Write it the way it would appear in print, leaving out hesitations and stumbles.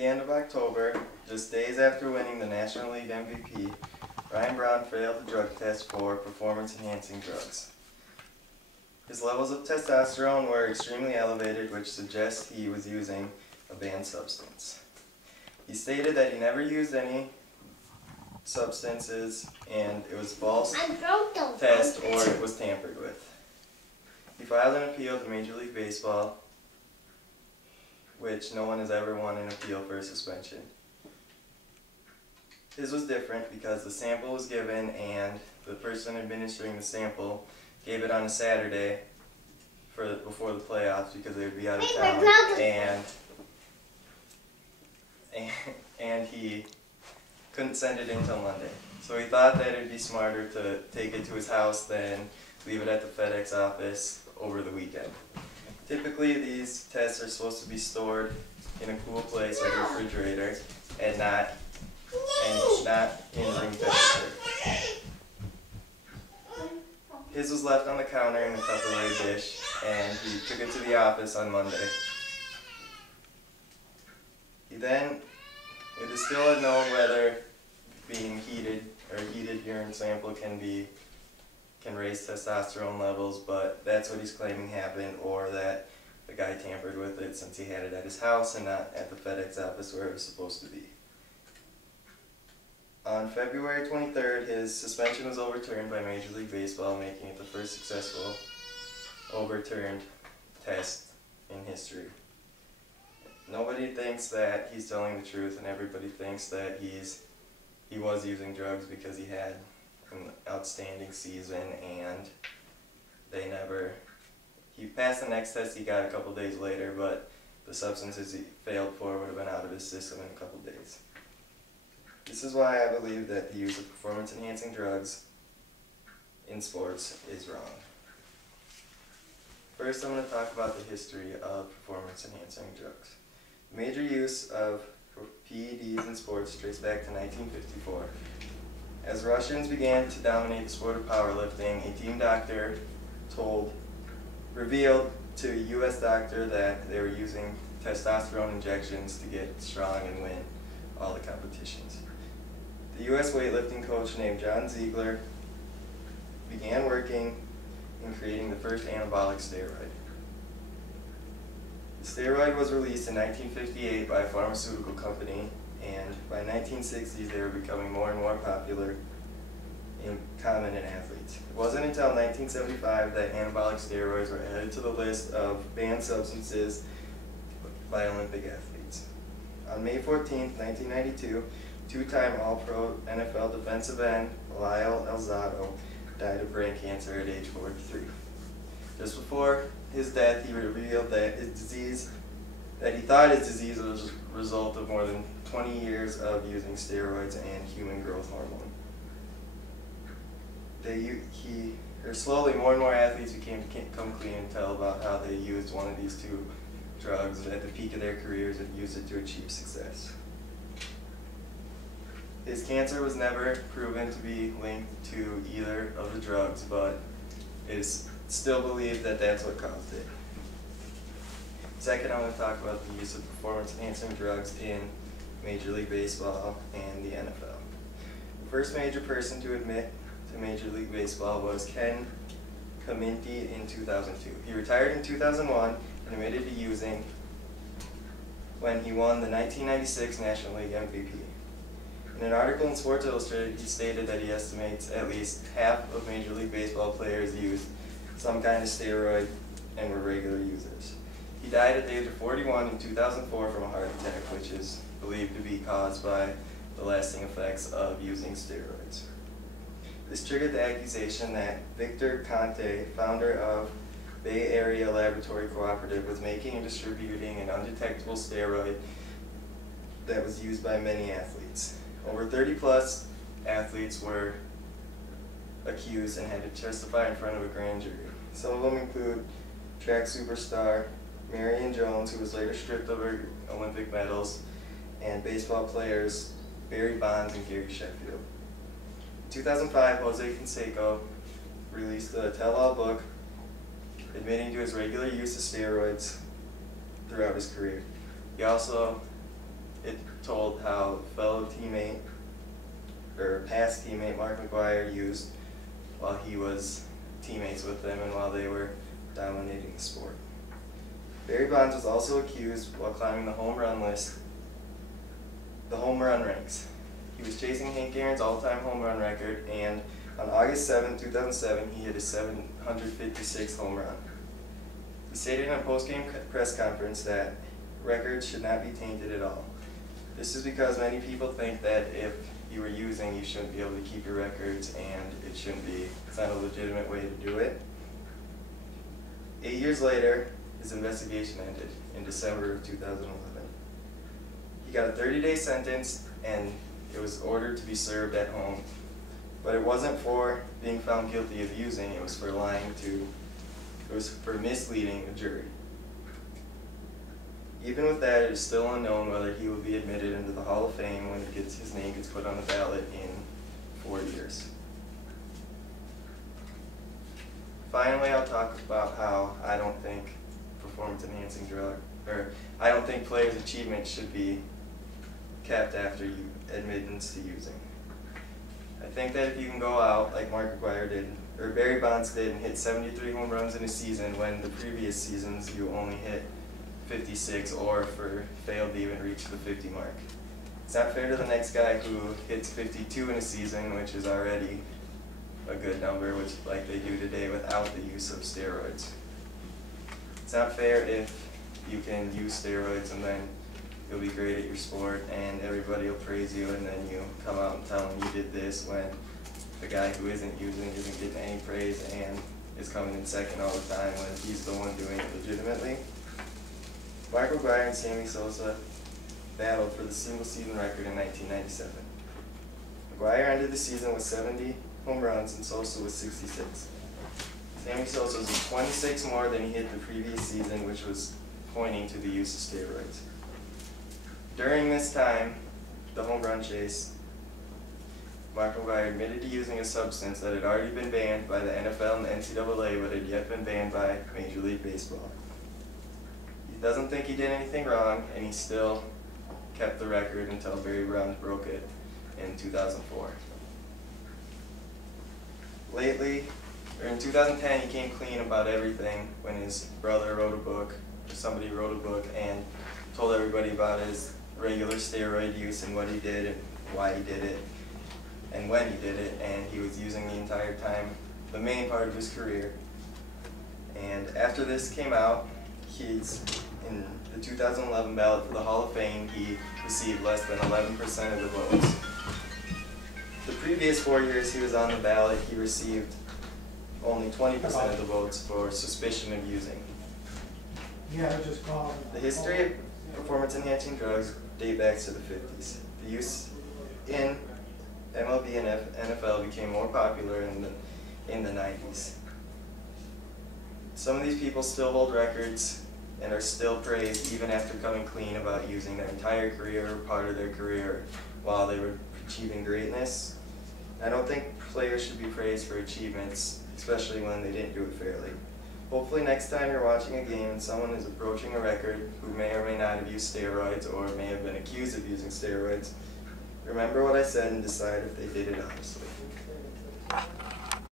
the end of October, just days after winning the National League MVP, Ryan Braun failed the drug test for performance-enhancing drugs. His levels of testosterone were extremely elevated, which suggests he was using a banned substance. He stated that he never used any substances and it was false test or it was tampered with. He filed an appeal to Major League Baseball, which no one has ever won an appeal for a suspension. His was different because the sample was given and the person administering the sample gave it on a Saturday before the playoffs because they would be out of town, and he couldn't send it in until Monday. So he thought that it would be smarter to take it to his house than leave it at the FedEx office over the weekend. Typically these tests are supposed to be stored in a cool place like a refrigerator and not in room temperature. His was left on the counter in a Tupperware dish, and he took it to the office on Monday. It is still unknown whether being heated urine sample can raise testosterone levels, but that's what he's claiming happened, or that the guy tampered with it since he had it at his house and not at the FedEx office where it was supposed to be. On February 23rd, his suspension was overturned by Major League Baseball, making it the first successful overturned test in history. Nobody thinks that he's telling the truth, and everybody thinks that he was using drugs because he had an outstanding season, and he passed the next test he got a couple days later, but the substances he failed for would have been out of his system in a couple days. This is why I believe that the use of performance-enhancing drugs in sports is wrong. First, I'm going to talk about the history of performance-enhancing drugs. The major use of PEDs in sports traces back to 1954. As Russians began to dominate the sport of powerlifting, a team doctor revealed to a U.S. doctor that they were using testosterone injections to get strong and win all the competitions. The U.S. weightlifting coach named John Ziegler began working in creating the first anabolic steroid. The steroid was released in 1958 by a pharmaceutical company, and by the 1960s they were becoming more and more popular and common in athletes. It wasn't until 1975 that anabolic steroids were added to the list of banned substances by Olympic athletes. On May 14, 1992, two-time All-Pro NFL defensive end Lyle Alzado died of brain cancer at age 43. Just before his death, he revealed that he thought his disease was a result of more than 20 years of using steroids and human growth hormone. Slowly, more and more athletes come clean and tell about how they used one of these two drugs at the peak of their careers and used it to achieve success. His cancer was never proven to be linked to either of the drugs, but it is still believed that that's what caused it. Second, I'm going to talk about the use of performance-enhancing drugs in Major League Baseball and the NFL. The first major person to admit to Major League Baseball was Ken Caminiti in 2002. He retired in 2001 and admitted to using when he won the 1996 National League MVP. In an article in Sports Illustrated, he stated that he estimates at least half of Major League Baseball players used some kind of steroid and were regular users. He died at the age of 41 in 2004 from a heart attack, which is believed to be caused by the lasting effects of using steroids. This triggered the accusation that Victor Conte, founder of Bay Area Laboratory Cooperative, was making and distributing an undetectable steroid that was used by many athletes. Over 30+ athletes were accused and had to testify in front of a grand jury. Some of them include track superstar Marion Jones, who was later stripped of her Olympic medals, and baseball players Barry Bonds and Gary Sheffield. In 2005, Jose Canseco released a tell-all book admitting to his regular use of steroids throughout his career. He also it told how fellow teammate, or past teammate Mark McGwire used while he was teammates with them and while they were dominating the sport. Barry Bonds was also accused while climbing the home run ranks. He was chasing Hank Aaron's all-time home run record, and on August 7, 2007, he hit his 756th home run. He stated in a post-game press conference that records should not be tainted at all. This is because many people think that if you were using, you shouldn't be able to keep your records, and it's not a legitimate way to do it. 8 years later, his investigation ended in December of 2011. He got a 30-day sentence, and it was ordered to be served at home. But it wasn't for being found guilty of using, it was for misleading a jury. Even with that, it is still unknown whether he will be admitted into the Hall of Fame when his name gets put on the ballot in 4 years. Finally, I'll talk about how I don't think I don't think players' achievements should be capped after admittance to using. I think that if you can go out like Mark McGwire did, or Barry Bonds did, and hit 73 home runs in a season when the previous seasons you only hit 56 or failed to even reach the 50 mark. It's not fair to the next guy who hits 52 in a season, which is already a good number, which like they do today without the use of steroids. It's not fair if you can use steroids and then you'll be great at your sport and everybody will praise you, and then you come out and tell them you did this when the guy who isn't using isn't getting any praise and is coming in second all the time when he's the one doing it legitimately. Mark McGwire and Sammy Sosa battled for the single-season record in 1997. McGwire ended the season with 70 home runs and Sosa with 66. Sammy Sosa was 26 more than he hit the previous season, which was pointing to the use of steroids. During this time, the home run chase, Mark McGwire admitted to using a substance that had already been banned by the NFL and the NCAA, but had yet been banned by Major League Baseball. He doesn't think he did anything wrong, and he still kept the record until Barry Bonds broke it in 2004. Lately, or in 2010, he came clean about everything when his brother wrote a book, or somebody wrote a book, and told everybody about his regular steroid use and what he did and why he did it and when he did it, and he was using the entire time, the main part of his career. And after this came out, he's in the 2011 ballot for the Hall of Fame. He received less than 11% of the votes. The previous 4 years he was on the ballot, he received only 20% of the votes for suspicion of using. The history of performance-enhancing drugs date back to the 50s. The use in MLB and NFL became more popular in the 90s. Some of these people still hold records and are still praised even after coming clean about using their entire career or part of their career while they were achieving greatness. I don't think players should be praised for achievements, especially when they didn't do it fairly. Hopefully next time you're watching a game and someone is approaching a record who may or may not have used steroids or may have been accused of using steroids, remember what I said and decide if they did it honestly.